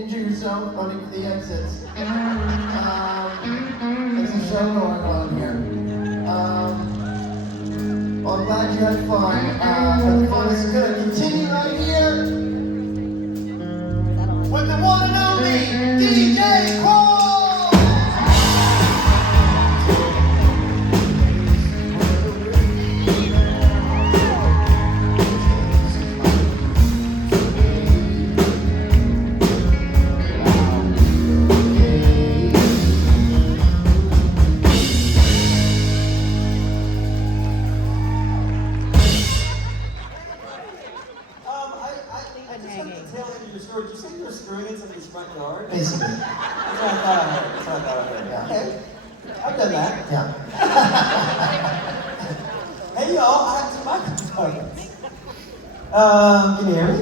injure yourself running for the exits. There's a show going on here. Well, I'm glad you had fun. But the fun is going to continue right here with the one and only DJ Qualls! Did you say you were screwing in somebody's front yard? Basically. That's what I thought I heard. Yeah. Okay. I've done that. Yeah. Hey y'all, I have two microphones. Can you hear me?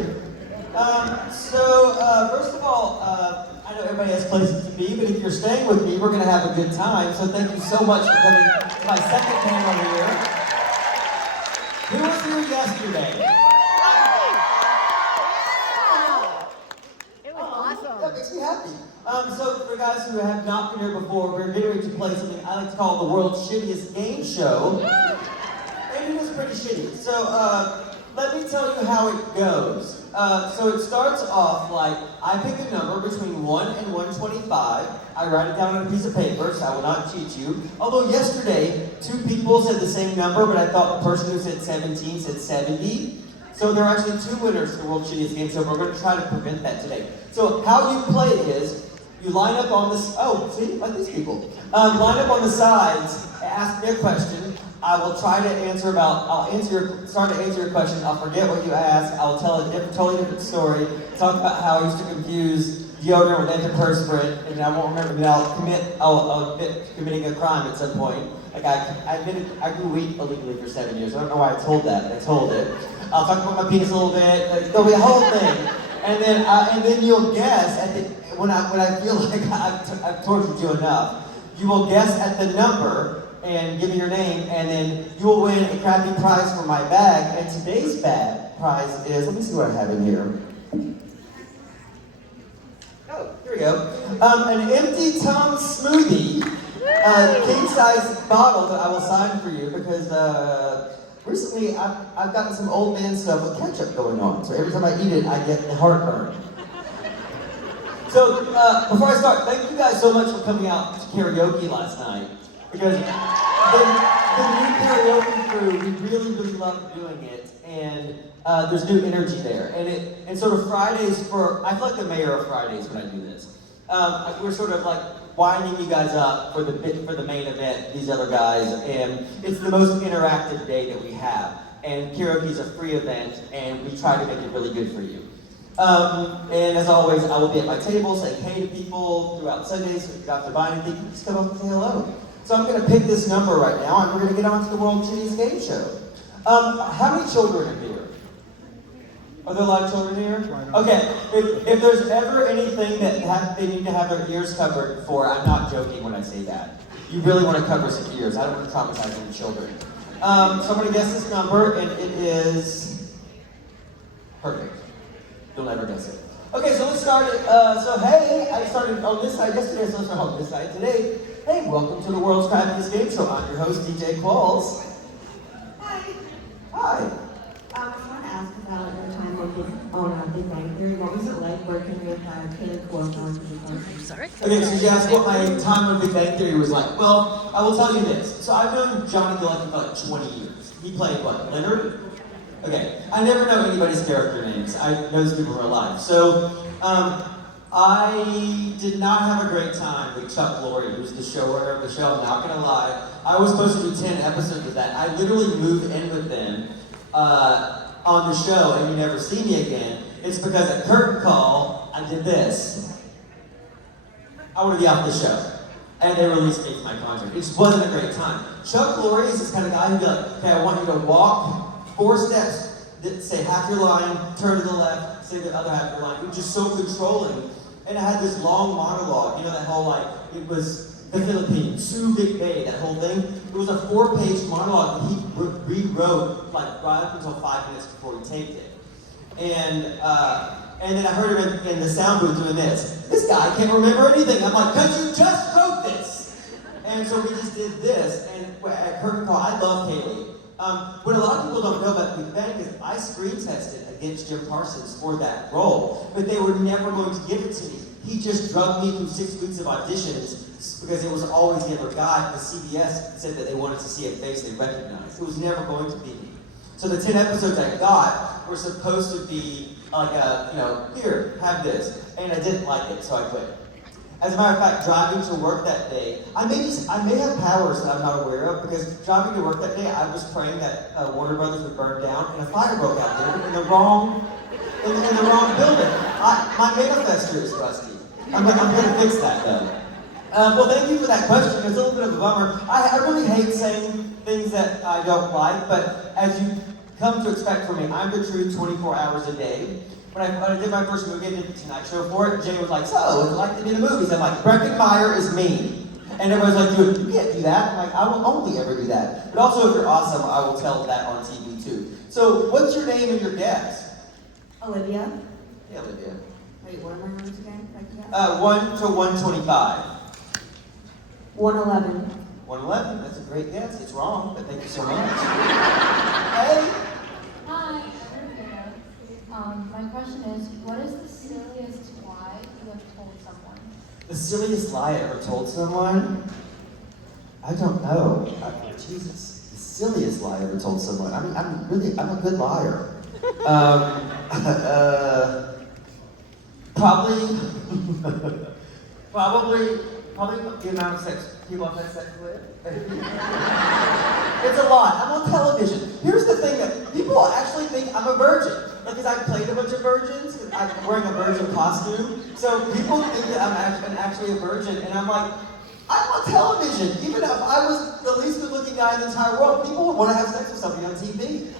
First of all, I know everybody has places to be, but if you're staying with me, we're going to have a good time. So thank you so much for coming to my second panel here. Who was here yesterday? That makes me happy. So for guys who have not been here before, we're getting ready to play something I like to call the world's shittiest game show. And it is pretty shitty. So let me tell you how it goes. So it starts off like, I pick a number between 1 and 125. I write it down on a piece of paper, so I will not cheat you. Although yesterday, 2 people said the same number, but I thought the person who said 17 said 70. So there are actually 2 winners for the World's Shittiest Game Show, but we're going to try to prevent that today. So how you play is, you line up on this, like these people. Line up on the sides, ask me a question. I will try to answer start to answer your question. I'll forget what you asked. I'll tell a totally different story. Talk about how I used to confuse deodorant with antiperspirant, and I won't remember, I'll admit committing a crime at some point. Like I admitted, I grew weed illegally for 7 years. I don't know why I told that, but I told it. I'll talk about my penis a little bit. There'll be a whole thing, and then you'll guess when I feel like I've tortured you enough. You will guess at the number and give me your name, and then you will win a crappy prize for my bag. And today's prize is, let me see what I have in here. Oh, here we go. An empty Tom smoothie, king-size bottle that I will sign for you because recently I've gotten some old man stuff with ketchup going on. So every time I eat it, I get heartburn. So before I start, thank you guys so much for coming out to karaoke last night. Because the new karaoke crew, we really, really love doing it. And there's new energy there. And sort of Fridays I feel like the mayor of Fridays when I do this. We're sort of like winding you guys up for the main event, these other guys, and it's the most interactive day that we have. And karaoke is a free event, and we try to make it really good for you. And as always, I will be at my table saying hey to people throughout Sundays. So if you don't have to buy anything, just come up and say hello. So I'm going to pick this number right now, and we're going to get on to the World's Shittiest Game Show. How many children are here? Are there a lot of children here? Okay, if there's ever anything that they need to have their ears covered for, I'm not joking when I say that. You really want to cover some ears. I don't want to traumatize any children. So I'm going to guess this number, and it is perfect. You'll never guess it. Okay, so let's start it. Hey, I started on this side yesterday, so let's start on this side today. Hey, welcome to the World's Crappiest Game Show. I'm your host, DJ Qualls. Hi. Hi. I want to ask about your time working on Big Bang Theory. What was it like working with Caleb Cuoco on Big Bang Theory? Sorry? Okay, so you asked what my time on Big Bang Theory was like. Well, I will tell you this. So I've known Johnny Galecki for like 20 years. He played what, Leonard? Okay, I never know anybody's character names. I know those people who are alive. So, I did not have a great time with Chuck Lorre, who's the showrunner of the show. I'm not gonna lie. I was supposed to do 10 episodes of that. I literally moved in with them on the show, and you never see me again. It's because at curtain call, I did this. I want to be off the show. And they released me from my contract. It just wasn't a great time. Chuck Lorre is this kind of guy who'd be like, okay, I want you to walk 4 steps, say half your line, turn to the left, say the other half of your line. It was just so controlling. And I had this long monologue, that whole it was the Philippines, Su Big Bay, that whole thing. It was a 4-page monologue that he rewrote right up until 5 minutes before he taped it. And And then I heard him in the sound booth doing this. This guy can't remember anything. I'm like, because you just wrote this. And so we just did this. And at Curtain Call, I love Kaylee. What a lot of people don't know about Big Bang is I screen tested against Jim Parsons for that role, but they were never going to give it to me. He just drugged me through 6 weeks of auditions because it was always the other guy. The CBS said that they wanted to see a face they recognized. It was never going to be me. So the 10 episodes I got were supposed to be like here, have this. And I didn't like it, so I quit. As a matter of fact, driving to work that day, I may have powers that I'm not aware of, because driving to work that day, I was praying that Warner Brothers would burn down, and a fire broke out there in the wrong building. My manifester is rusty. I'm gonna fix that though. Well, thank you for that question. It's a little bit of a bummer. I really hate saying things that I don't like, but as you come to expect from me, I'm the truth 24 hours a day. When I did my first movie, I did the Tonight Show for it. Jay was like, so, what's it like to be in the movies? I'm like, Breckin Meyer is me. And everybody's like, dude, you can't do that. I'm like, I will only ever do that. But also, if you're awesome, I will tell that on TV too. So, what's your name and your guess? Olivia. Hey, Olivia. Wait, what are my numbers again? 1 to 125. 111. 111, that's a great guess. It's wrong, but thank you so much. Hey. Hi, I'm Rivera. My question is, what is the silliest lie you have told someone? The silliest lie I ever told someone? I don't know. Jesus, the silliest lie I ever told someone. I mean, I'm a good liar. Probably the amount of sex people I've had sex with. It's a lot. I'm on television. Here's the thing that people actually think I'm a virgin. Because I've played a bunch of virgins, I'm wearing a virgin costume. So people think that I'm actually a virgin, and I'm like, I'm on television. Even if I was the least good looking guy in the entire world, people would want to have sex with somebody on TV.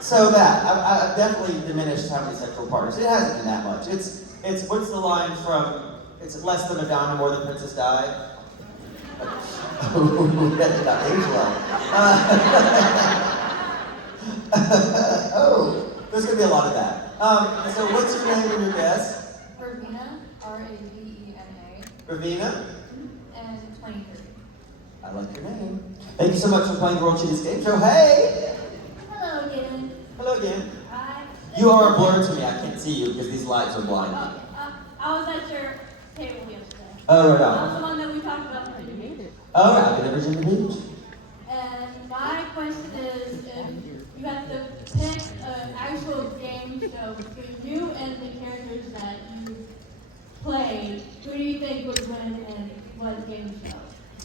So that, I've definitely diminished how many sexual partners. It hasn't been that much. It's what's the line from, it's less than Madonna, more than Princess Di? Oh, that did not age well. Oh, there's gonna be a lot of that. So what's your name and your guess? Ravina, R-A-V-E-N-A, Ravina? and 23. I like your name. Thank you so much for playing World Cheatest Game Show. Hey! Hello again. Hello again. Hi. You are a blur to me. I can't see you because these lights are blinding. I was at your table yesterday. Oh, right I on. was the one that we talked about for you. Oh, I've been to Virginia Beach. And my question is, if you had to pick an actual game show between you and the characters that you played, who do you think would win and what game show?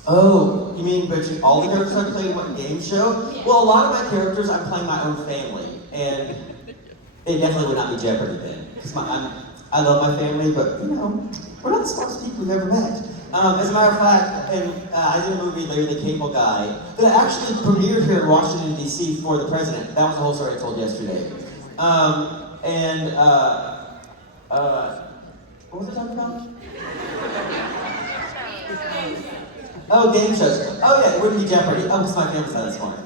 Oh, you mean between all the characters I played in one game show? Yeah. Well, a lot of my characters, I'm playing my own family, and it definitely would not be Jeopardy then. Because I love my family, but you know, we're not the smartest people we've ever met. As a matter of fact, I did a movie, Larry the Cable Guy, that actually premiered here in Washington, D.C. for the president. That was the whole story I told yesterday. What was I talking about? Oh, game shows. Oh yeah, it wouldn't be Jeopardy. Oh, because my family's not that smart.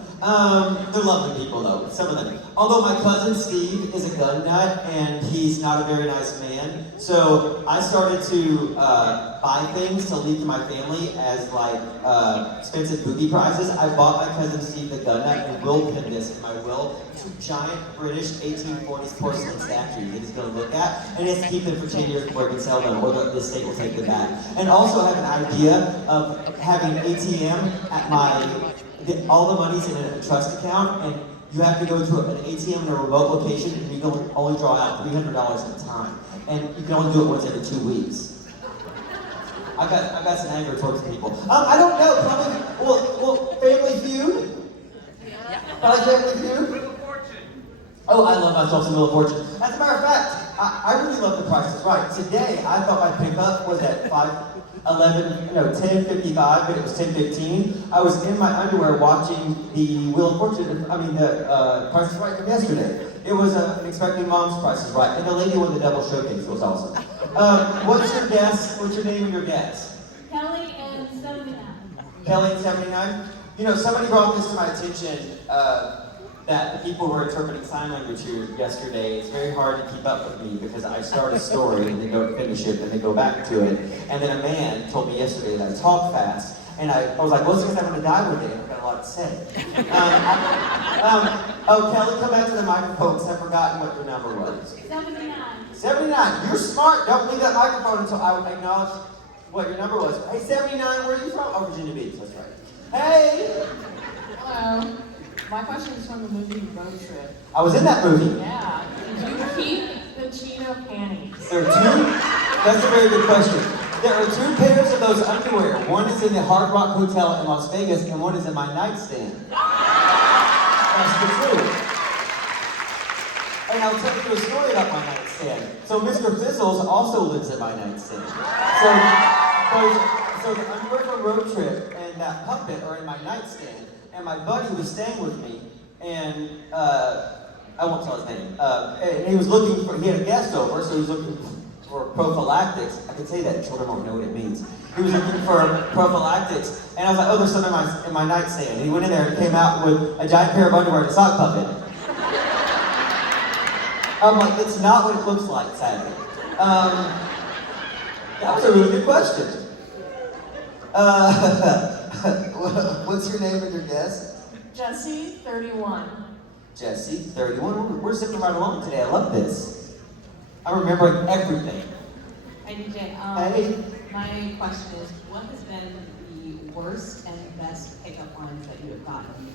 They're lovely people though, some of them. Although my cousin Steve is a gun nut and he's not a very nice man. So I started to buy things to leave to my family as like expensive booby prizes. I bought my cousin Steve the gun nut and will pin this in my will. Two giant British 1840s porcelain statues that he's going to look at, and he has to keep them for 10 years before he can sell them, or the state will take them back. And also I have an idea of having an ATM at all the money's in a trust account, and you have to go to an ATM in a remote location, and you can only draw out $300 at a time, and you can only do it once every 2 weeks. I got some anger towards people. I don't know. Probably. Well, Family Feud. Probably Family Feud. Oh, I love myself some Wheel of Fortune. As a matter of fact, I really love The Price is Right. Today, I thought my pickup was at 10:55, but it was 10:15. I was in my underwear watching the Wheel of Fortune, the Price is Right from yesterday. It was an Expecting Mom's Price is Right, and the lady won the double showcase. It was awesome. What's your guess? What's your name and your guess? Kelly and 79. Kelly and 79? You know, somebody brought this to my attention that the people who were interpreting sign language here yesterday, it's very hard to keep up with me because I start a story and they go finish it and they go back to it. And then a man told me yesterday that I talk fast. And I was like, well, it's because I'm going to die one day. I've got a lot to say. Oh, Kelly, come back to the microphone because I've forgotten what your number was. 79. 79. You're smart. Don't leave that microphone until I acknowledge what your number was. Hey, 79, where are you from? Oh, Virginia Beach. That's right. Hey! Hello. My question is from the movie Road Trip. I was in that movie. Yeah. Did you keep the Cheeto panties? There are two? That's a very good question. There are 2 pairs of those underwear. One is in the Hard Rock Hotel in Las Vegas, and one is in my nightstand. That's the truth. And I'll tell you a story about my nightstand. So Mr. Fizzles also lives in my nightstand. So the underwear from Road Trip and that puppet are in my nightstand. And my buddy was staying with me, and I won't tell his name. And he was looking for, he had a guest over, so he was looking for prophylactics. I can say that, children won't know what it means. He was looking for prophylactics, and I was like, oh, there's some in my nightstand. And he went in there and came out with a giant pair of underwear and a sock puppet. I'm like, it's not what it looks like, sadly. That was a really good question. What's your name and your guess? Jesse, 31. Jesse, 31. We're zipping right along today. I love this. I'm remembering everything. Hey DJ, Hey. my question is, what has been the worst and best pickup lines that you have gotten in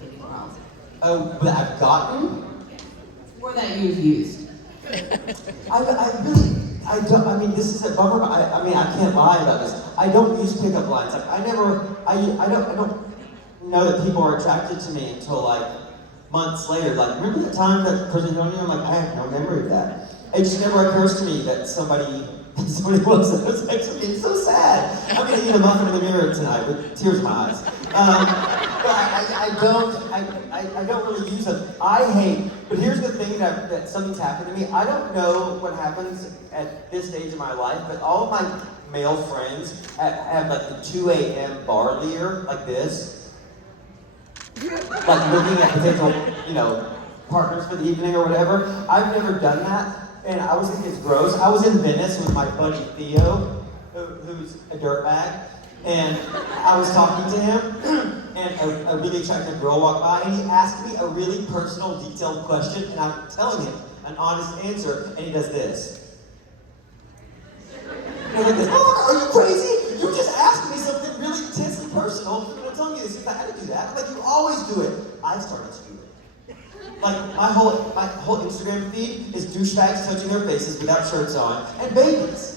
the dating world? Oh, that I've gotten? Or that you've used? I don't, I mean, this is a bummer, I mean, I can't lie about this. I don't use pickup lines. Like, I don't know that people are attracted to me until like months later. Like, remember the time that person known you? I'm like, I have no memory of that. It just never occurs to me that somebody looks at us next to me. It's so sad. I'm gonna eat a muffin in the mirror tonight with tears in my eyes. But I don't really use them. I hate, but here's the thing that something's happened to me. I don't know what happens at this stage of my life, but all of my male friends have like the 2 a.m. bar leer, like this. Like looking at potential, partners for the evening or whatever. I've never done that, and I always think it's gross. I was in Venice with my buddy Theo, who's a dirtbag, and I was talking to him, and a really attractive girl walked by, and he asked me a really personal, detailed question, and I'm telling him an honest answer, and he does this. And I'm like this, oh, are you crazy? You just asked me something really intensely personal, and I'm telling you this. He's like, I didn't do that. I'm like, you always do it. I started to do it. Like, my whole Instagram feed is douchebags touching their faces without shirts on, and babies.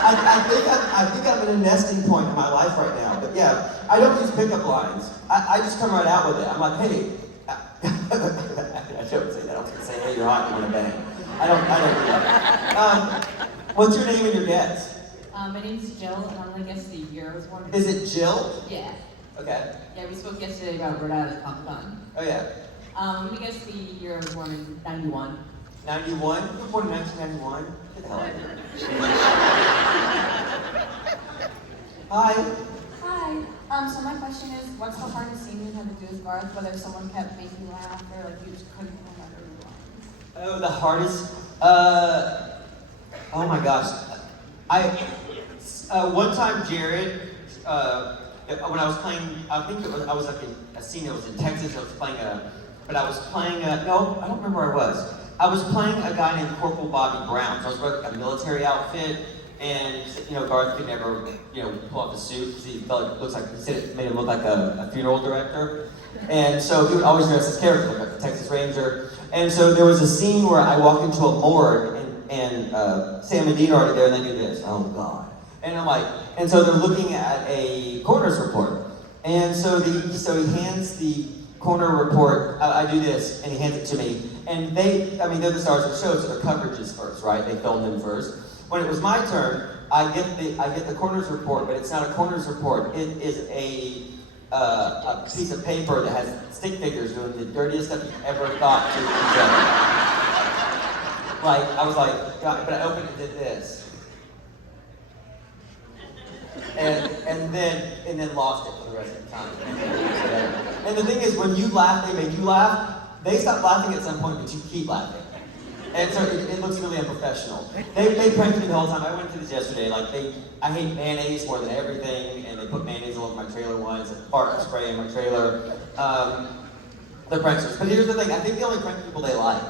I think I'm in a nesting point in my life right now. But yeah, I don't use pickup lines. I just come right out with it. I'm like, hey, I shouldn't say that. I was gonna say, hey, you're hot, you wanna bang. I don't do that. What's your name and your guess? My name's Jill, and I'm gonna guess the year I was born. Is it Jill? Yeah. Okay. Yeah, we spoke yesterday about Rhode Island Comic Con. Oh yeah. Let me guess the year I was born in 91. 91? You were born in 1991? Get the hell out of here. Hi. Hi. So my question is, what's the hardest scene you've had to do with Garth? Whether someone kept making you laugh or like you just couldn't remember the lines? Oh, the hardest. Oh my gosh. One time Jared, when I was playing, I think I was like in a scene that was in Texas. I was playing no, I don't remember where I was. I was playing a guy named Corporal Bobby Brown. So I was wearing a military outfit, and Garth could never, pull off the suit because he felt like he said it made him look like a funeral director. And so he would always dress his character like a Texas Ranger. And so there was a scene where I walked into a morgue and Sam and Dean are already there, and they do this. Oh God. And I'm like, and so they're looking at a coroner's report. And so he hands the coroner report, I do this, and he hands it to me. And they're the stars of the show, so their coverage is first, right? They filmed them first. When it was my turn, I get the coroner's report, but it's not a coroner's report. It is a piece of paper that has stick figures doing the dirtiest stuff you've ever thought to each other. Like, I was like, God, but I opened it and did this. and then lost it for the rest of the time. And the thing is, when you laugh, they make you laugh. They stop laughing at some point, but you keep laughing. And so it looks really unprofessional. They pranked me the whole time. I went through this yesterday. Like I hate mayonnaise more than everything, and they put mayonnaise all over my trailer once, and fart spray in my trailer. They're pranksters. But here's the thing, I think they only prank people they like.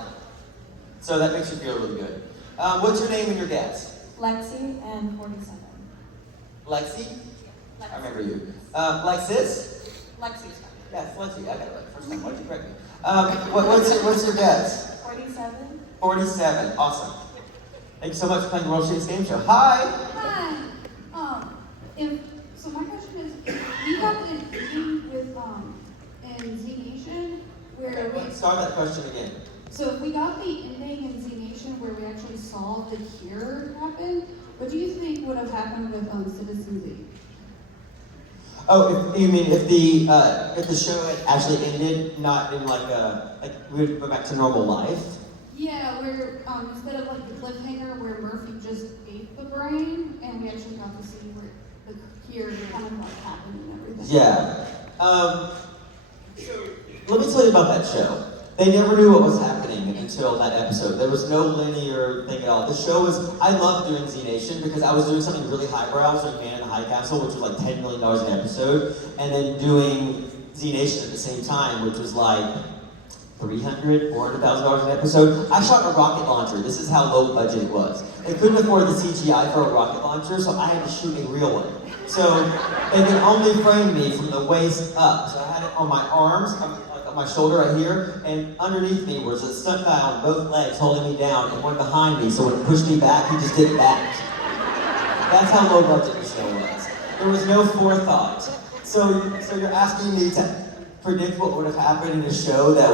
So that makes you feel really good. What's your name and your guess? Lexi and 47. Lexi? I remember you. Lexis? Lexi's Yes, Lexi. I got it right the first time. Why'd you correct me? What's your guess? 47. 47. Awesome. Thank you so much for playing the World Shittiest Game Show. Hi! Hi. So my question is, if we got an ending with in Z Nation where we Start that question again. so if we got the ending in Z Nation where we actually saw the cure happen, what do you think would have happened with Citizen Z? Oh, you mean if the show had actually ended, not in like we would go back to normal life? Yeah, where instead of like the cliffhanger where Murphy just ate the brain, and we actually got to see where the cure kind of like happened and everything. Yeah. Let me tell you about that show. They never knew what was happening until that episode. There was no linear thing at all. The show was, I loved doing Z Nation because I was doing something really highbrow. I was doing Man in the High Castle, which was like $10 million an episode, and then doing Z Nation at the same time, which was like $300,000, $400,000 an episode. I shot a rocket launcher. This is how low budget it was. They couldn't afford the CGI for a rocket launcher, so I had to shoot a real one. So they could only frame me from the waist up. So I had it on my arms, on my shoulder right here, and underneath me was a stunt guy on both legs holding me down, and one behind me. So when it pushed me back, he just did it back. That's how low budget the show was. There was no forethought. So you're asking me to predict what would have happened in a show that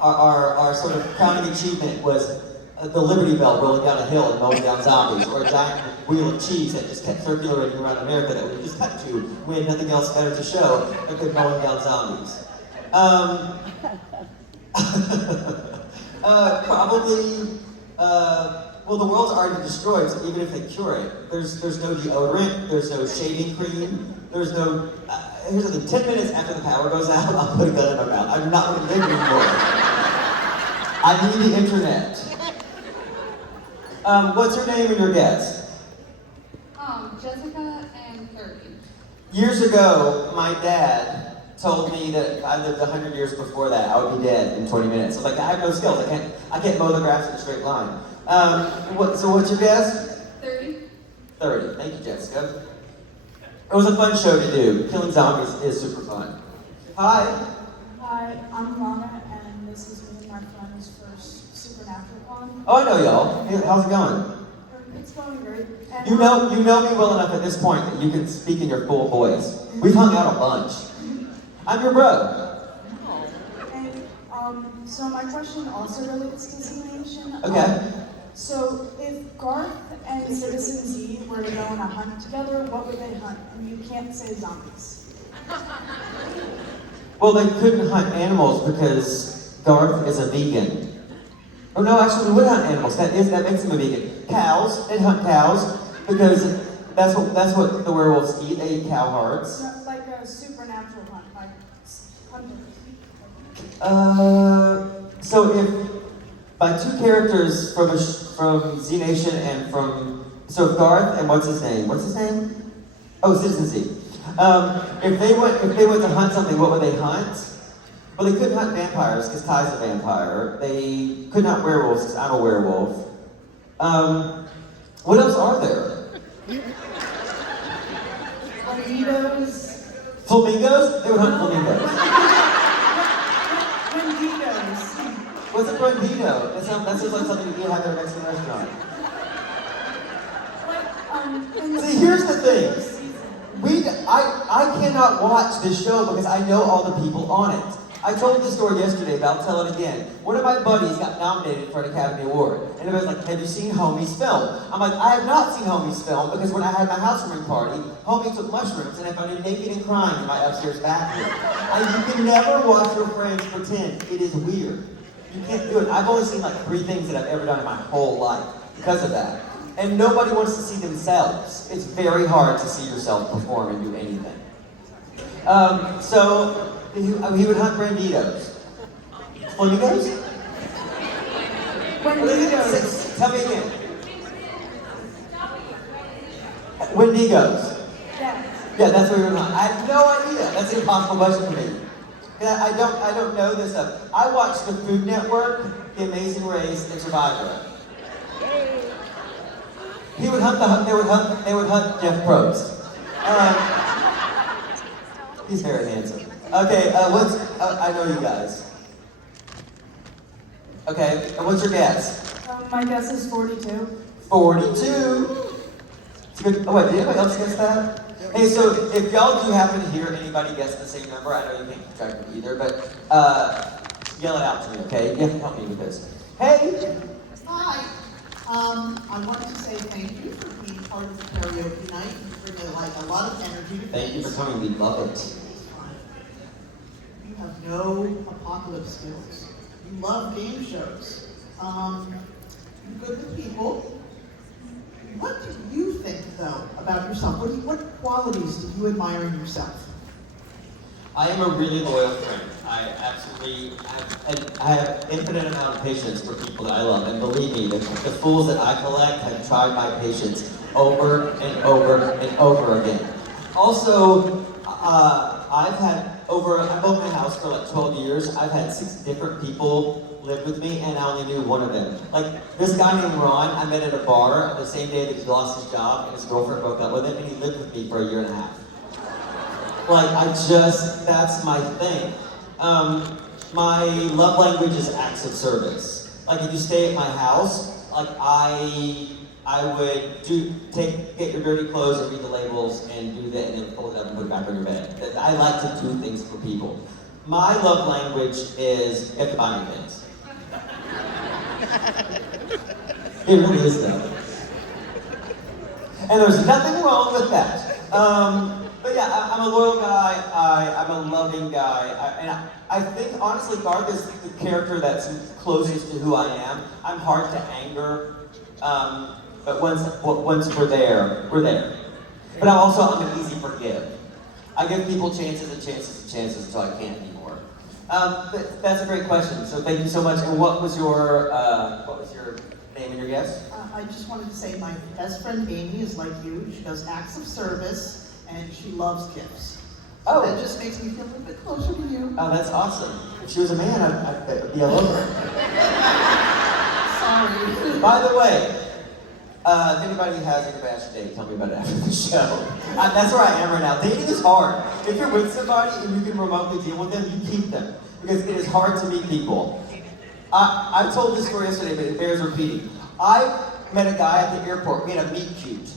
our sort of crowning achievement was the Liberty Bell rolling down a hill and mowing down zombies, or a giant wheel of cheese that just kept circulating around America that we just cut to when nothing else better to show but they're mowing down zombies. Probably, well, the world's already destroyed, so even if they cure it, there's no deodorant, there's no shaving cream, there's no, here's the thing, 10 minutes after the power goes out, I'll put a gun in my mouth. I do not want to live anymore. I need the internet. What's your name and your guess? Jessica and 30. Years ago, my dad told me that if I lived 100 years before that, I would be dead in 20 minutes. So like, I have no skills. I can't mow the grass in a straight line. So what's your guess? 30. 30. Thank you, Jessica. It was a fun show to do. Killing zombies is super fun. Hi. Hi, I'm Lana, and this is me and my friend's first Supernatural con. Oh, I know y'all. Hey, how's it going? It's going great. And, You know me well enough at this point that you can speak in your full voice. We've hung out a bunch. I'm your bro. And so my question also relates to Z Nation. Okay. So if Garth and Citizen Z were to go on a hunt together, what would they hunt? And you can't say zombies. Well, they couldn't hunt animals because Garth is a vegan. Oh no, actually we would hunt animals. That makes him a vegan. Cows, they'd hunt cows because that's what the werewolves eat. They eat cow hearts. So, like a supernatural hunt, like hunters. So if by two characters from Z Nation and so Garth and what's his name? Oh, Citizen Z. If they went to hunt something, what would they hunt? Well, they couldn't hunt vampires because Ty's a vampire. They couldn't hunt werewolves because I'm a werewolf. What else are there? Wendigos. Flamingos? They would hunt flamingos. Wendigos. What's a brandito? That sounds like something you have at a Mexican restaurant. See, here's the thing. I cannot watch this show because I know all the people on it. I told this story yesterday, but I'll tell it again. One of my buddies got nominated for an Academy Award, and everybody's like, have you seen Homie's film? I'm like, I have not seen Homie's film because when I had my housewarming party, Homie took mushrooms and I found him naked and crying in my upstairs bathroom. And you can never watch your friends pretend. It is weird. You can't do it. I've only seen like 3 things that I've ever done in my whole life because of that. and nobody wants to see themselves. It's very hard to see yourself perform and do anything. So he would hunt Branditos. Flamingos? Wendigos. Tell me again. Wendigos. Yes. Yeah, that's what we were on. I had no idea. That's an impossible question for me. I don't know this stuff. I watched the Food Network, The Amazing Race, and Survivor. They would hunt Jeff Probst. He's very handsome. Okay, I know you guys. Okay, and what's your guess? My guess is 42. 42. It's good. Oh wait, did anybody else guess that? Hey, so if y'all do happen to hear anybody guess the same number, I know you can't keep track of it either, but yell it out to me, okay? You have to help me with this. Hey! Hi. I wanted to say thank you for being part of the karaoke night. You bring a lot of energy to Thank you things. for coming, we love it. You have no apocalypse skills. You love game shows. You're good with people. What do you think, though, about yourself? What qualities do you admire in yourself? I am a really loyal friend. I have infinite amount of patience for people that I love, and believe me, the fools that I collect have tried my patience over and over and over again. Also, I've owned a house for like 12 years. I've had 6 different people live with me, and I only knew one of them. Like, this guy named Ron, I met at a bar the same day that he lost his job, and his girlfriend broke up with him, and he lived with me for a year and a half. Like, that's my thing. My love language is acts of service. Like, if you stay at my house, like, I would get your dirty clothes and read the labels and do that and then fold it up and put it back on your bed. I like to do things for people. My love language is you have to buy me things. It really is though. And there's nothing wrong with that. But yeah, I'm a loyal guy, I'm a loving guy, and I think honestly Garth is the character that's closest to who I am. I'm hard to anger, but once we're there, we're there. But I'm an easy forgive. I give people chances and chances and chances until I can't anymore. But that's a great question, so thank you so much. And what was your name and your guess? I just wanted to say my best friend Amy is like you. She does acts of service, and she loves gifts. Oh. That just makes me feel a little bit closer to you. Oh, that's awesome. If she was a man, I'd be all over her. Sorry. By the way, if anybody has any bad date, tell me about it after the show. That's where I am right now. Dating is hard. If you're with somebody and you can remotely deal with them, you keep them. Because it is hard to meet people. I told this story yesterday, but it bears repeating. I met a guy at the airport. We had a meet cute.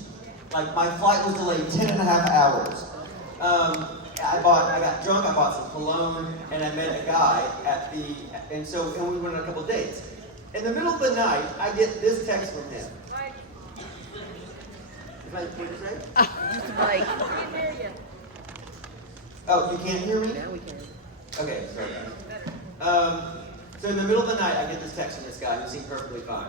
Like, my flight was delayed 10 and a half hours. I got drunk, I bought some cologne, and I met a guy and we went on a couple dates. In the middle of the night, I get this text from him. What did you say? Oh, you can't hear me? Now we can. Okay, sorry. So in the middle of the night, I get this text from this guy who seemed perfectly fine.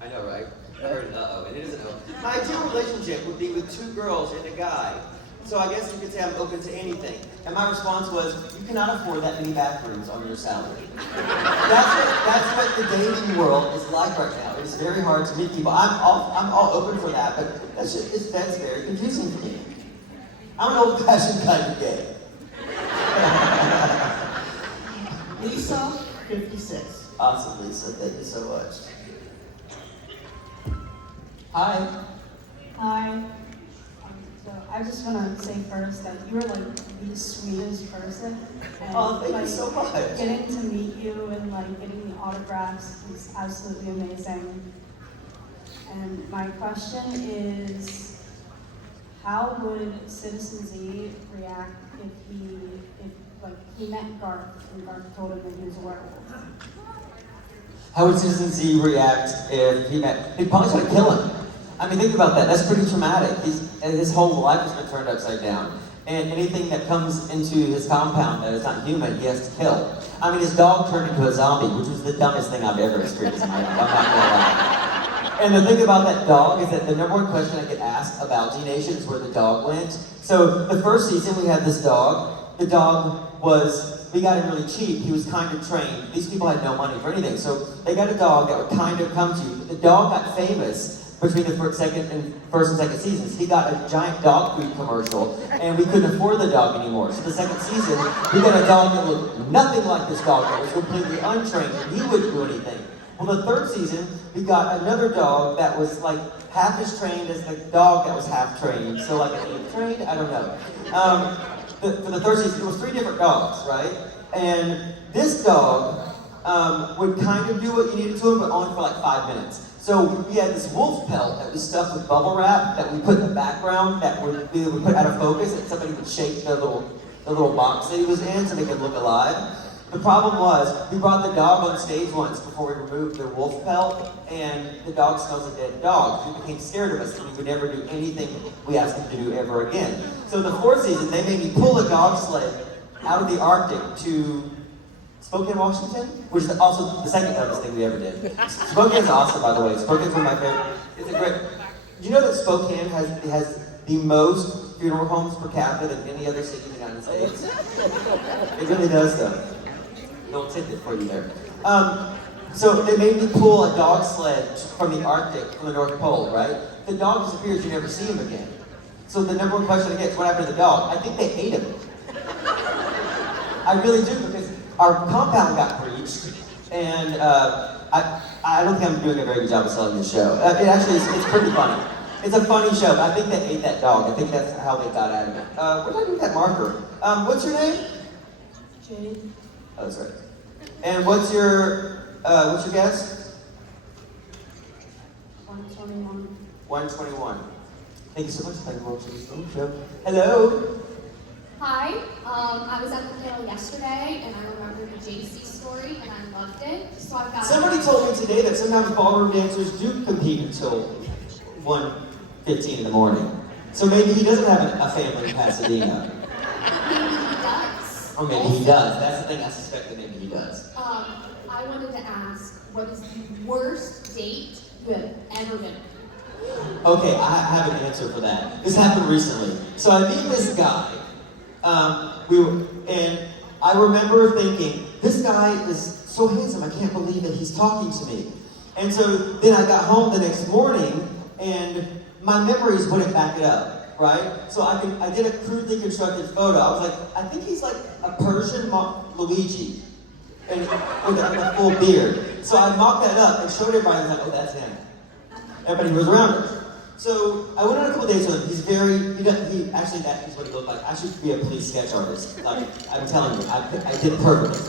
I know, right? I heard an uh-oh, and it is an oh. My ideal relationship would be with 2 girls and a guy. So I guess you could say I'm open to anything. And my response was, you cannot afford that many bathrooms on your salary. That's what the dating world is like right now. It's very hard to meet people. I'm all open for that, but that's very confusing to me. I'm an old-fashioned kind of gay. Lisa, 56. Awesome, Lisa. Thank you so much. Hi. Hi. So I just want to say first that you're like the sweetest person. And Oh, thank you so much. Getting to meet you and like getting the autographs is absolutely amazing. And my question is, how would Citizen Z react if he met Garth and Garth told him that he was a werewolf? How would Citizen Z react if he met? He'd probably try to kill him. I mean, think about that. That's pretty traumatic. His whole life has been turned upside down. And anything that comes into his compound that is not human, he has to kill. I mean, his dog turned into a zombie, which was the dumbest thing I've ever experienced in my life. I'm not gonna lie. And the thing about that dog is that the number one question I get asked about D Nation is where the dog went. So the first season we had this dog. The dog we got him really cheap. He was kind of trained. These people had no money for anything. So they got a dog that would kind of come to you. But the dog got famous between the first and second seasons. He got a giant dog food commercial, and we couldn't afford the dog anymore. So the second season, we got a dog that looked nothing like this dog, that was completely untrained, and he wouldn't do anything. Well, the third season, we got another dog that was like half as trained as the dog that was half trained. So like an eighth trained, I don't know. For the third season, it was 3 different dogs, right? And this dog would kind of do what you needed to him, but only for like 5 minutes. So we had this wolf pelt that was stuffed with bubble wrap that we put in the background that we would put out of focus, and somebody would shake the little box that he was in so they could look alive. The problem was, we brought the dog on stage once before we removed the wolf pelt, and the dog smells a dead dog. He became scared of us, and he would never do anything we asked him to do ever again. So the fourth season, they made me pull a dog sled out of the Arctic to Spokane, Washington, which is also the second dumbest thing we ever did. Spokane's awesome, by the way. Spokane's one of my favorite. It's a great. Do you know that Spokane has the most funeral homes per capita than any other city in the United States? It really does, though. Little tidbit for you there. So they made me pull a dog sled from the Arctic, from the North Pole, right? The dog disappears, you never see him again. So the number one question I get is, what happened to the dog? I think they ate him. I really do, because our compound got breached, and I don't think I'm doing a very good job of selling this show. It actually is, it's pretty funny. It's a funny show, but I think they ate that dog. I think that's how they got out of it. What did I do with that marker? What's your name? Jade. Oh, that's right. And what's your guess? 121. 121. Thank you so much. Thank you for watching this show. Hello. Hi, I was at the panel yesterday and I remember the JC story and I loved it. So I've got Somebody told me today that sometimes ballroom dancers do compete until 1:15 in the morning. So maybe he doesn't have a family in Pasadena. Maybe he does. Or maybe he does. That's the thing, I suspect that maybe he does. I wanted to ask, what is the worst date you have ever been on? Okay, I have an answer for that. This happened recently. So I meet this guy. And I remember thinking, this guy is so handsome, I can't believe that he's talking to me. And so then I got home the next morning, and my memories wouldn't back it up, right? So I did a crudely constructed photo. I was like, I think he's like a Persian Luigi, and with a full beard. So I mocked that up and showed everybody, and I was like, oh, that's him. Everybody was around us. So I went on a couple dates with him. He's actually, that is what he looked like. I should be a police sketch artist. Like, I'm telling you, I did it perfectly.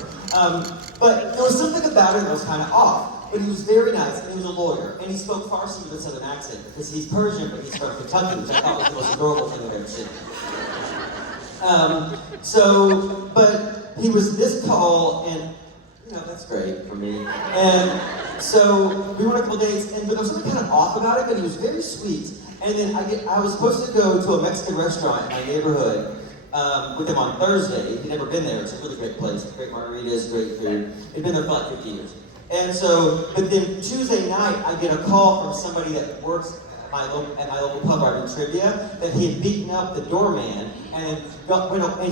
But there was something about him that was kind of off. But he was very nice, and he was a lawyer. And he spoke Farsi with a southern accent, because he's Persian, but he's from Kentucky, which I thought was the most adorable thing I've ever seen. But he was this tall, and that's great for me. And so we went on a couple dates, but there was something kind of off about it, but he was very sweet. And then I was supposed to go to a Mexican restaurant in my neighborhood with him on Thursday. He'd never been there. It's a really great place. Great margaritas, great food. He'd been there for like 50 years. And so, but then Tuesday night, I get a call from somebody that works at my local pub where I do trivia, that he had beaten up the doorman, and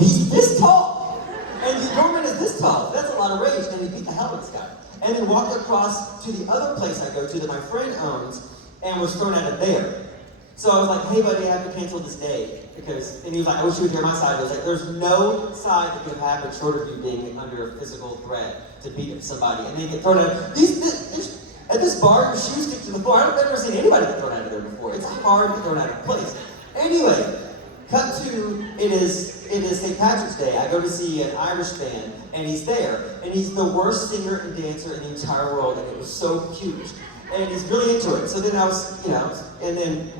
he's this tall! And the doorman is this tall. That's a lot of rage, and he beat the hell out of this guy. And then walked across to the other place I go to that my friend owns, and was thrown out of there. So I was like, hey buddy, I have to cancel this day. And he was like, I wish you would hear my side. I was like, there's no side that could have happened short of you being under a physical threat to beat up somebody. And then you get thrown out. At this bar, your shoes stick to the floor. I've never seen anybody get thrown out of there before. It's hard to get thrown out of a place. Anyway, cut to, it is St. Patrick's Day. I go to see an Irish band, and he's there. And he's the worst singer and dancer in the entire world, and it was so cute. And he's really into it. So then I was, and then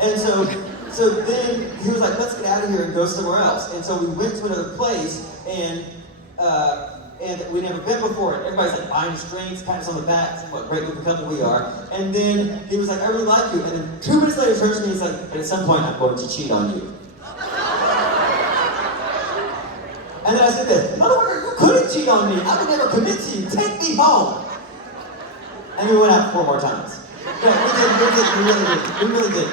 And so then he was like, let's get out of here and go somewhere else. And so we went to another place, and we'd never been before. And everybody's like buying us drinks, patting us on the back, saying what a great looking couple we are. And then he was like, I really like you. And then 2 minutes later, he turns to me, he's like, but at some point I'm going to cheat on you. And then I said this, motherfucker, you couldn't cheat on me. I would never commit to you. Take me home. And we went out 4 more times. We really did.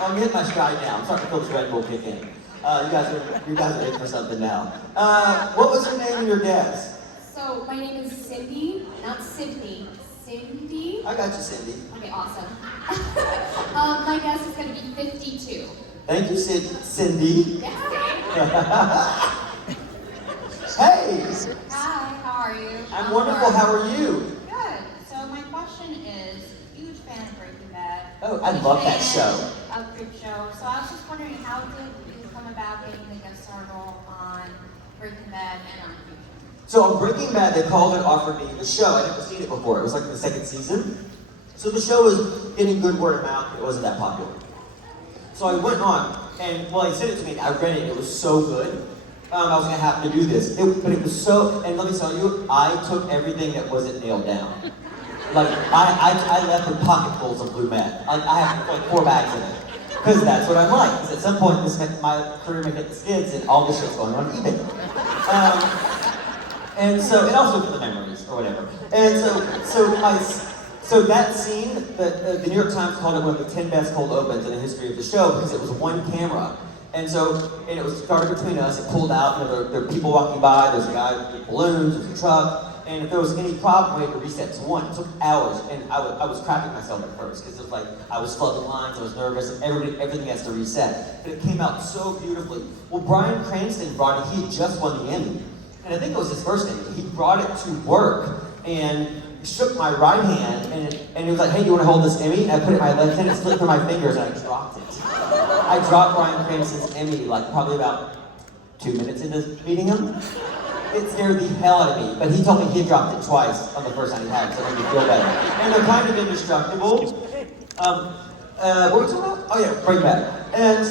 I'm hitting my stride now. I'm starting to feel this Red Bull kick in. You guys are in for something now. What was your name and your guess? So my name is Cindy, not Sydney. Cindy. I got you, Cindy. Okay, awesome. My guess is going to be 52. Thank you, Cindy. Yes, Hey, Hi, how are you? I'm wonderful. How are you? Good. So my question is, huge fan of Breaking Bad. Oh, I Huge love that fan show. Of Creep Show. So I was just wondering, how did you come about getting the guest star role on Breaking Bad and on Creep Show? So on Breaking Bad, they called and offered me the show. I'd never seen it before. It was like the second season. So the show was getting good word of mouth. It wasn't that popular. So I went on, and well, he sent it to me. I read it. It was so good. I was gonna have to do this, but it was so. And let me tell you, I took everything that wasn't nailed down. Like I left with pocketfuls of blue mat. I have like 4 bags in it, because that's what I'm like. Because at some point, my career may hit the skids, and all this shit's going on eBay. And also for the memories or whatever. And so that scene, the New York Times called it one of the 10 best cold opens in the history of the show because it was one camera. And it was started between us, it pulled out, there were people walking by, there's a guy with balloons, there's a truck, and if there was any problem, we had to reset to 1. It took hours, and I was crapping myself at first, because it was like, I was flooding lines, I was nervous, and everything has to reset. But it came out so beautifully. Well, Bryan Cranston brought it, he had just won the Emmy, and I think it was his first Emmy. He brought it to work, and shook my right hand, and he was like, hey, do you want to hold this Emmy? And I put it in my left hand, it slipped through my fingers, and I dropped it. I dropped Bryan Cranston's Emmy like probably about 2 minutes into meeting him. It scared the hell out of me, but he told me he had dropped it twice on the first time he had it, so it made me feel better. And they're kind of indestructible. What were we talking about? Oh yeah, Breaking Bad. And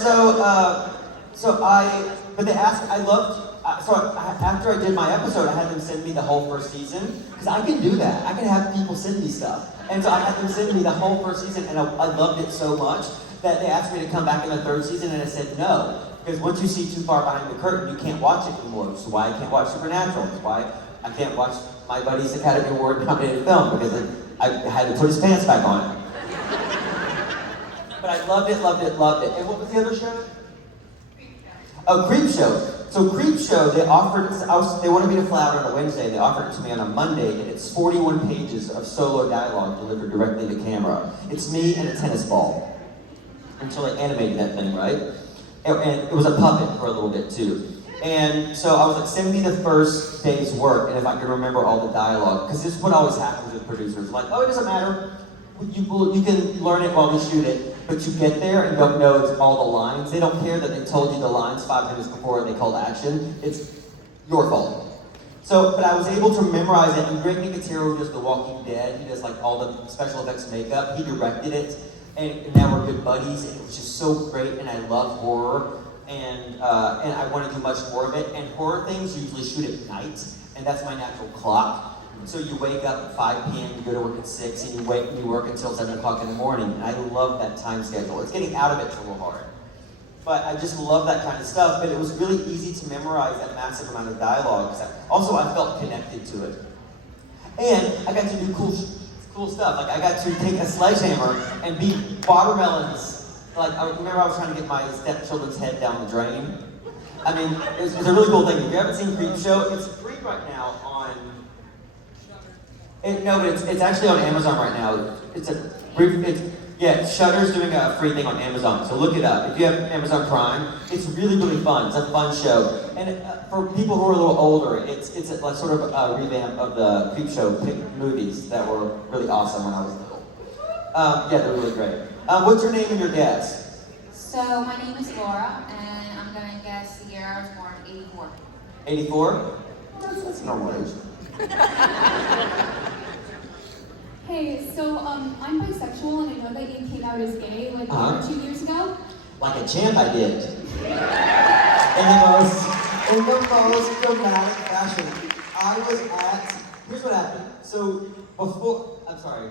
but they asked, after I did my episode, I had them send me the whole first season, because I can do that. I can have people send me stuff. And so I had them send me the whole first season, and I loved it so much that they asked me to come back in the 3rd season, and I said no. Because once you see too far behind the curtain, you can't watch it anymore. Which is why I can't watch Supernatural. It's why I can't watch my buddy's Academy Award nominated film, because I had to put his pants back on it. But I loved it. And what was the other show? Creep Show. So Creep Show, they wanted me to fly out on a Wednesday, and they offered it to me on a Monday, and it's 41 pages of solo dialogue delivered directly to camera. It's me and a tennis ball. Until they animated that thing, right? And it was a puppet for a little bit too. And so I was like, send me the first day's work, and if I can remember all the dialogue, because this is what always happens with producers. Like, oh, it doesn't matter. You can learn it while we shoot it, but you get there and don't know it's all the lines. They don't care that they told you the lines 5 minutes before they called action. It's your fault. So, but I was able to memorize it, and Greg Nicotero, who does The Walking Dead, he does like all the special effects makeup, he directed it. And now we're good buddies, and it was just so great, and I love horror, and I want to do much more of it. And horror things usually shoot at night, and that's my natural clock. So you wake up at 5 p.m., you go to work at 6, and you work until 7 o'clock in the morning, and I love that time schedule. It's getting out of it's a little hard. But I just love that kind of stuff, but it was really easy to memorize that massive amount of dialogue. Also, I felt connected to it. And I got to do cool stuff. Like I got to take a sledgehammer and beat watermelons. Like I remember I was trying to get my stepchildren's head down the drain. I mean, it was a really cool thing. If you haven't seen Creep Show, it's free right now on. But it's actually on Amazon right now. Shudder's doing a free thing on Amazon, so look it up. If you have Amazon Prime, it's really fun. It's a fun show. And for people who are a little older, it's like sort of a revamp of the Creep Show movies that were really awesome when I was little. They're really great. What's your name and your guess? So my name is Laura, and I'm gonna guess the year I was born, 84. 84? That's normal age. Hey, so I'm bisexual, and I know that you came out as gay like 1 or 2 years ago. Like a champ, I did. In the most dramatic fashion. Here's what happened. So before, I'm sorry.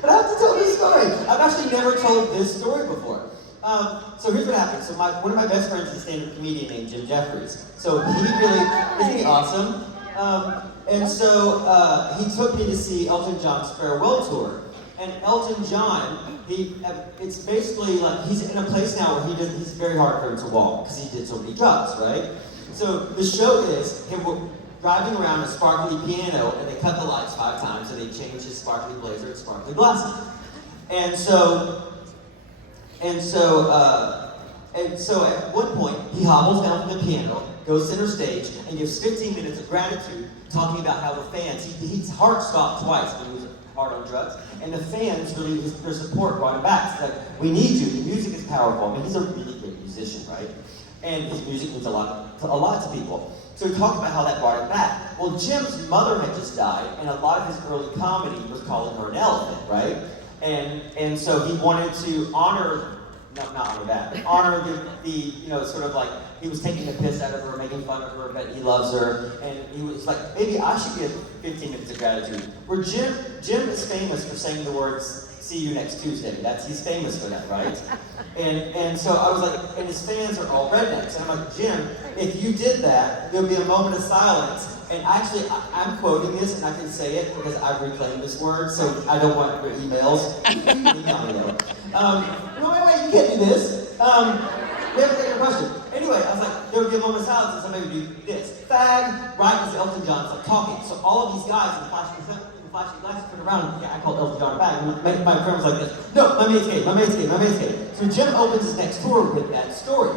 But I have to tell this story. I've actually never told this story before. So here's what happened. So one of my best friends is a stand-up comedian named Jim Jeffries. So he really, isn't he awesome? And so he took me to see Elton John's farewell tour. And Elton John, it's basically like he's in a place now where he's very hard for him to walk because he did so many drugs, right? So the show is him driving around a sparkly piano, and they cut the lights 5 times, and they change his sparkly blazer and sparkly glasses. And so at one point, he hobbles down from the piano, goes center stage, and gives 15 minutes of gratitude, talking about how the fans, his heart stopped twice when he was hard on drugs, and the fans really, their support brought him back. It's like, we need you, the music is powerful. I mean, he's a really great musician, right? And his music means a lot to people. So he talked about how that brought him back. Well, Jim's mother had just died, and a lot of his early comedy was calling her an elephant, right? And so he wanted to honor, not honor that, but honor the sort of like, he was taking the piss out of her, making fun of her, but he loves her, and he was like, maybe I should give 15 minutes of gratitude. Where Jim is famous for saying the words, "See you next Tuesday." He's famous for that, right? And so I was like, and his fans are all rednecks. And I'm like, Jim, if you did that, there'll be a moment of silence. And actually, I'm quoting this, and I can say it because I've reclaimed this word, so I don't want your emails. Email me though. No, wait, you can't do this. We have to take a question. Anyway, I was like, there would be a moment of silence, and somebody would do this. Fag, right? Because Elton John's like talking. So all of these guys in the flashing glasses turn around, and I called Elton John a fag. My friend was like this. No, my mate's gay. So Jim opens his next tour with that story.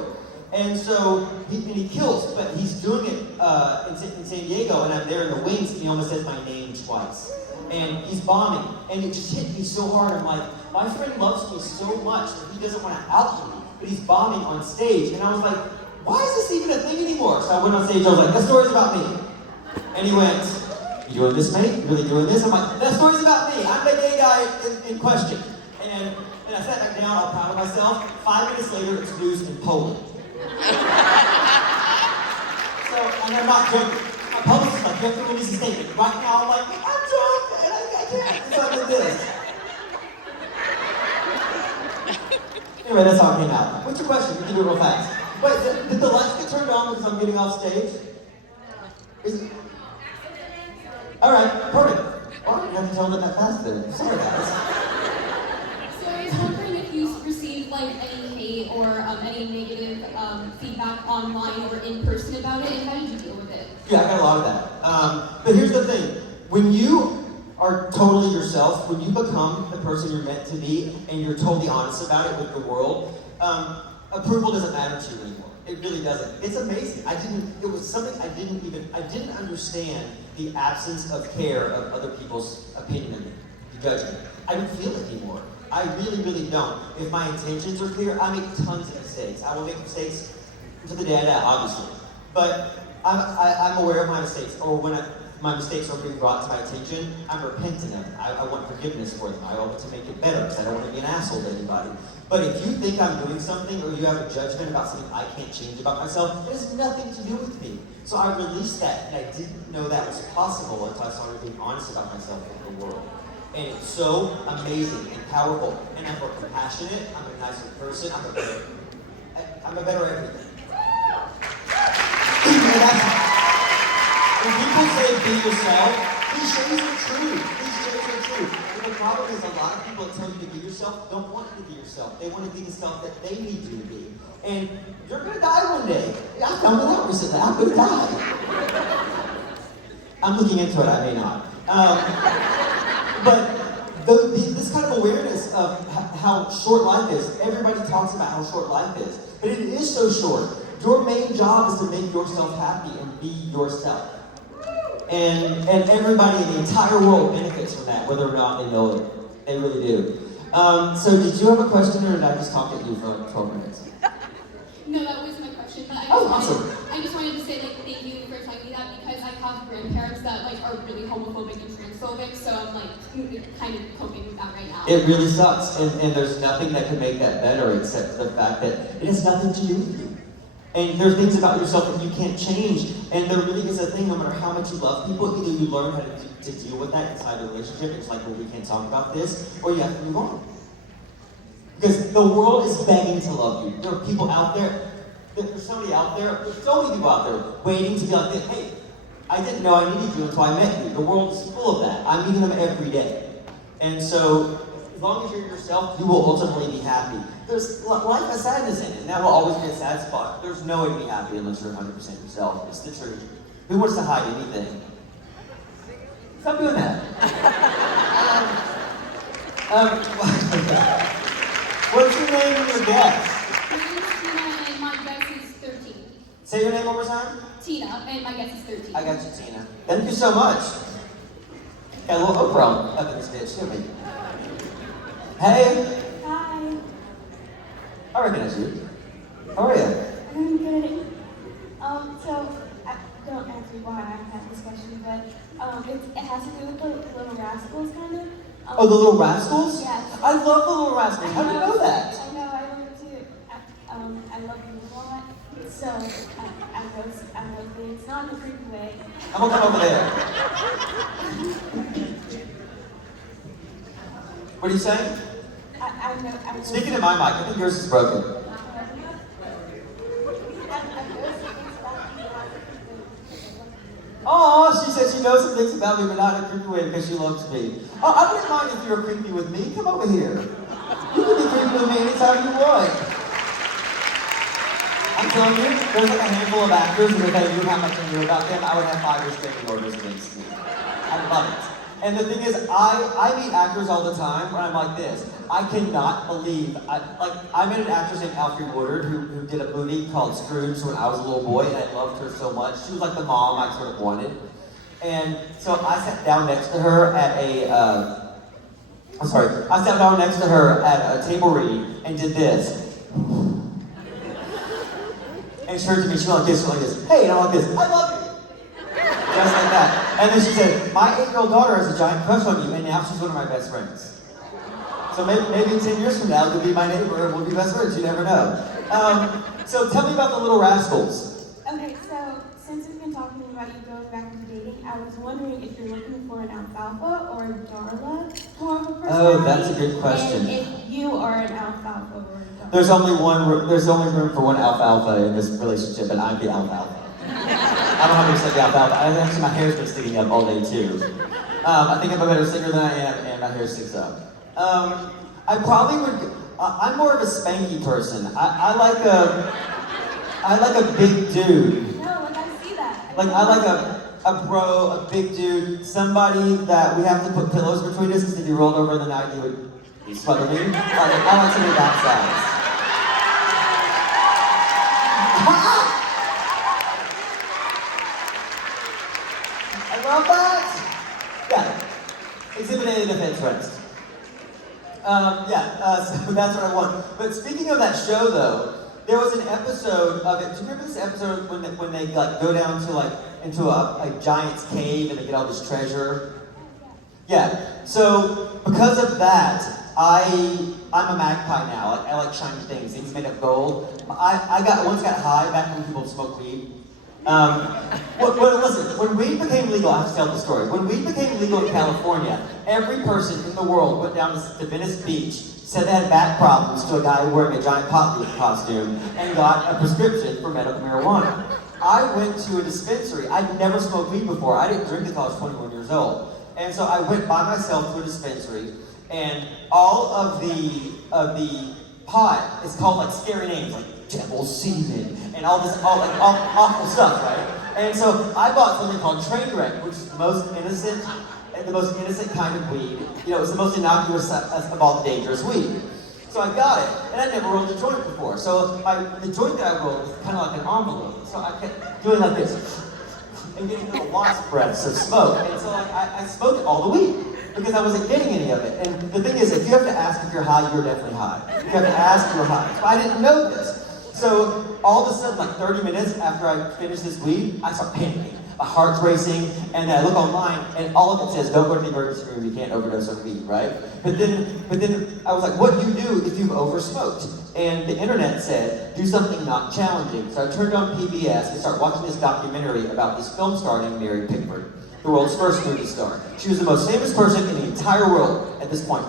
And so he kills, but he's doing it in San Diego, and I'm there in the wings, and he almost says my name twice. And he's bombing, and it just hit me so hard. I'm like, my friend loves me so much that he doesn't want to out me, but he's bombing on stage. And I was like, why is this even a thing anymore? So I went on stage, I was like, that story's about me. And he went, you doing this, mate? You really doing this? I'm like, that story's about me. I'm the gay guy in question. And I sat back down, all proud of myself. 5 minutes later, it's news in Poland. So, and I'm not joking. My publicist is like, you have to release a statement. Right now, I'm like, I'm drunk, and I can't. So I did this. Anyway, that's how it came out. What's your question? We can do it real fast. Wait, did the lights get turned on because I'm getting off stage? Is it? All right, perfect. Well, you have to tell them that fast then. Sorry, guys. So I was wondering if you received like any hate or any negative feedback online or in person about it, and how did you deal with it? Yeah, I got a lot of that. But here's the thing. When you are totally yourself, when you become the person you're meant to be, and you're totally honest about it with the world, approval doesn't matter to you anymore. It really doesn't. It's amazing. It was something I didn't understand the absence of care of other people's opinion of me, judgment. I don't feel it anymore. I really, really don't. If my intentions are clear, I make tons of mistakes. I will make mistakes to the day I die, obviously. But I'm aware of my mistakes, or when my mistakes are being brought to my attention, I'm repentant of them. I want forgiveness for them. I want to make it better, because I don't want to be an asshole to anybody. But if you think I'm doing something, or you have a judgment about something I can't change about myself, it has nothing to do with me. So I released that, and I didn't know that was possible until I started being honest about myself with the world. And it's so amazing and powerful. And I'm more compassionate, I'm a nicer person, I'm a better everything. When people say be yourself, cliches are true. Cliches are true. But the problem is a lot of people that tell you to be yourself don't want you to be yourself. They want to be the self that they need you to be. And you're going to die one day. I found that out recently. I'm going to die. I'm looking into it, I may not. But this kind of awareness of how short life is, everybody talks about how short life is, but it is so short. Your main job is to make yourself happy and be yourself. And everybody in the entire world benefits from that, whether or not they know it. They really do. So did you have a question, or did I just talk at you for like 12 minutes? No, that was my question, but Awesome. I just wanted to say like thank you for telling me that, because I have grandparents that like are really homophobic and transphobic, so I'm like kind of coping with that right now. It really sucks, and there's nothing that can make that better except the fact that it has nothing to do with you. And there are things about yourself that you can't change, and there really is a thing, no matter how much you love people, either you learn how to deal with that inside a relationship, it's like, well, we can't talk about this, or you have to move on. Because the world is begging to love you. There are people out there, there's somebody out there, there's so many people out there waiting to be like, hey, I didn't know I needed you until I met you. The world is full of that. I'm meeting them every day. And so, as long as you're yourself, you will ultimately be happy. Life has sadness in it, and that will always be a sad spot. There's no way to be happy unless you're 100% yourself. It's the truth. Who wants to hide anything? Stop doing that. What's your name and your guess? My name is Tina, and my guess is 13. Say your name one more time. Tina, and my guess is 13. I got you, Tina. Thank you so much. Got a little Oprah up in this bitch, didn't we? Hey, Hi, I recognize you. How are you? I'm good. So I don't ask me why I had this question, but it has to do with the Little Rascals, kind of. Oh, the Little Rascals? Yes. I love the Little Rascals. How do you know that? I know, I love it too. I love them a lot. So I know things, not in a creepy way. I'm gonna come over there. What are you saying? I know. Speaking in my mic, I think yours is broken. Oh, she said she knows some things about me, but not in a creepy way because she loves me. Oh, I wouldn't mind if you were creepy with me. Come over here. You can be creepy with me anytime you want. I'm telling you, there's like a handful of actors, and if I knew how much I knew about them, I would have 5 restraining orders against me. I love it. And the thing is, I meet actors all the time where I'm like this. I cannot believe, I met an actress named Alfre Woodard who did a movie called Scrooge when I was a little boy, and I loved her so much. She was like the mom I sort of wanted. And so I sat down next to her at a table read and did this. And she turned to me, she went like this, hey, and I'm like this, I love you. Just like that. And then she said, my 8-year-old daughter has a giant crush on you, and now she's one of my best friends. So maybe 10 years from now, you'll be my neighbor and we'll be best friends, you never know. So tell me about the Little Rascals. Okay, so since we've been talking about you going back to dating, I was wondering if you're looking for an alfalfa or a Darla form of personality. Oh, that's a good question. And if you are an alfalfa or a Darla. There's only room for one alfalfa in this relationship, and I'm the alfalfa. I don't have to accept the alfalfa. Actually, my hair's been sticking up all day too. I think I'm a better singer than I am, and my hair sticks up. I probably would. I'm more of a spanky person. I like a big dude. No, like I see that. Like I like a bro, a big dude, somebody that we have to put pillows between us because if he rolled over in the night, he would smother me. I like somebody that size. I love that. Yeah. Exhibit A, the fence rest. So that's what I want. But speaking of that show, though, there was an episode of it. Do you remember this episode when they like go down to into a giant's cave and they get all this treasure? Yeah. So because of that, I'm a magpie now. I like shiny things made of gold. I once got high back when people smoked weed. Listen, when weed became legal, I have to tell the story. When weed became legal in California, every person in the world went down to Venice Beach, said they had back problems to a guy wearing a giant pot leaf costume, and got a prescription for medical marijuana. I went to a dispensary. I'd never smoked weed before. I didn't drink until I was 21 years old. And so I went by myself to a dispensary, and all of the pot is called like scary names, like devil semen, and all awful stuff, right? And so I bought something called Trainwreck, which is the most innocent kind of weed. You know, it's the most innocuous of all the dangerous weed. So I got it, and I'd never rolled a joint before. So the joint that I rolled was kind of like an envelope. So I kept doing like this, and getting little wasp breaths of smoke. And so I smoked all the weed, because I wasn't getting any of it. And the thing is, if you have to ask if you're high, you're definitely high. You have to ask if you're high. So I didn't know this. So all of a sudden, like 30 minutes after I finished this weed, I start panicking. My heart's racing, and I look online, and all of it says, don't go to the emergency room, you can't overdose on weed, right? But then I was like, what do you do if you've oversmoked? And the internet said, do something not challenging. So I turned on PBS and started watching this documentary about this film star named Mary Pickford, the world's first movie star. She was the most famous person in the entire world at this point.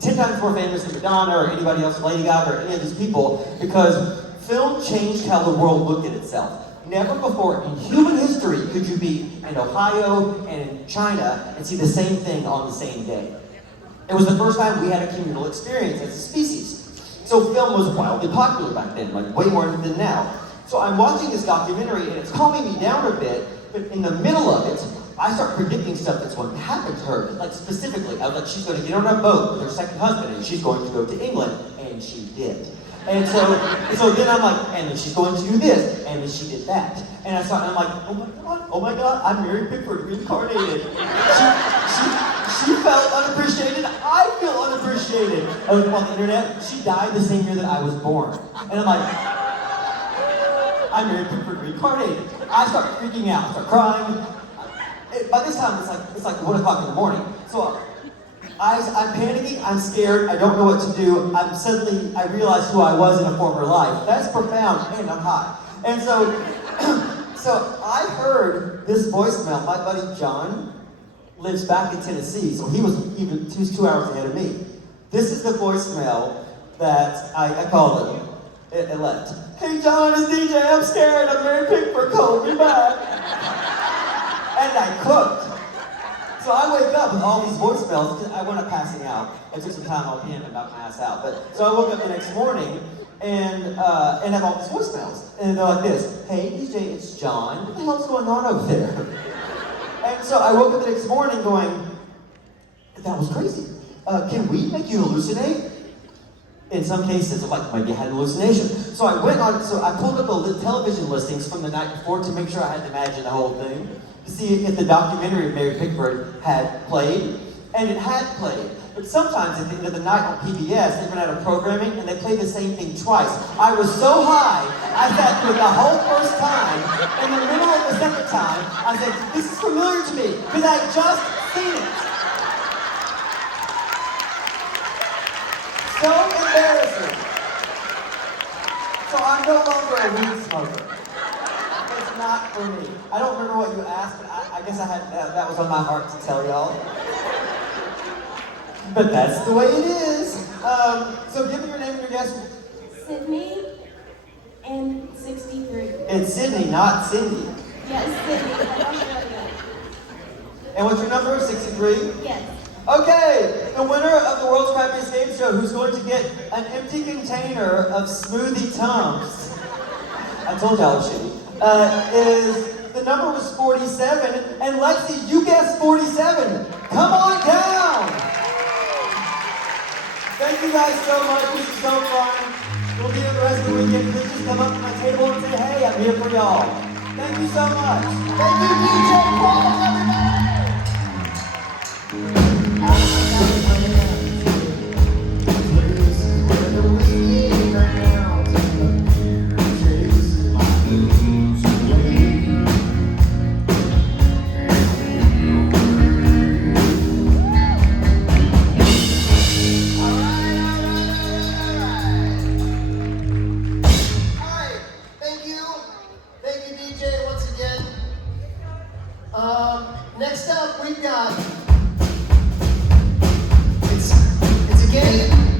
10 times more famous than Madonna or anybody else, Lady Gaga or any of these people, because film changed how the world looked at itself. Never before in human history could you be in Ohio and in China and see the same thing on the same day. It was the first time we had a communal experience as a species. So film was wildly popular back then, like way more than now. So I'm watching this documentary and it's calming me down a bit, but in the middle of it, I start predicting stuff that's going to happen to her. Like specifically, I was like, she's going to get on a boat with her second husband and she's going to go to England, and she did. And so then I'm like, and then she's going to do this, and then she did that. And I'm like, oh my God, I'm Mary Pickford reincarnated. She felt unappreciated, I feel unappreciated. I look on the internet, she died the same year that I was born. And I'm like, I'm Mary Pickford reincarnated. I start freaking out, I start crying. By this time, it's like 1 o'clock in the morning. So I'm panicking, I'm scared, I don't know what to do. I realize who I was in a former life. That's profound, and I'm high. And so, so I heard this voicemail. My buddy John lives back in Tennessee, so he was 2 hours ahead of me. This is the voicemail that I called him. It left. Hey John, it's DJ, I'm scared, I'm Mary Pickford, call me back. And I cooked. So I wake up with all these voicemails, because I wound up passing out. I took some time on him and knocked my ass out. So I woke up the next morning and have all these voicemails. And they're like this, hey DJ, it's John, what the hell's going on over there? And so I woke up the next morning going, that was crazy. Can we make you hallucinate? In some cases, like maybe I had an hallucination. So I pulled up the television listings from the night before to make sure I hadn't imagined the whole thing, to see if the documentary of Mary Pickford had played, and it had played. But sometimes at the end of the night on PBS, they run out of programming and they play the same thing twice. I was so high, I sat through the whole first time. In the middle of the second time, I said, this is familiar to me, because I had just seen it. So embarrassing. So I'm no longer a weed smoker. It's not for me. I don't remember what you asked, but I guess I had that was on my heart to tell y'all. But that's the way it is. So give me your name and your guess. Sydney and 63. It's Sydney, not Cindy. Yes, Sydney. Australia. And what's your number? 63? Yes. Okay, the winner of the World's Crappiest Game Show, who's going to get an empty container of Smoothie Tums, I told y'all it should be, the number was 47, and Lexi, you guessed 47. Come on down! Thank you guys so much, this is so fun. We'll be here the rest of the weekend. Please just come up to my table and say, hey, I'm here for y'all. Thank you so much. Thank you, DJ Paul, everybody! Next up, we've got, it's a game.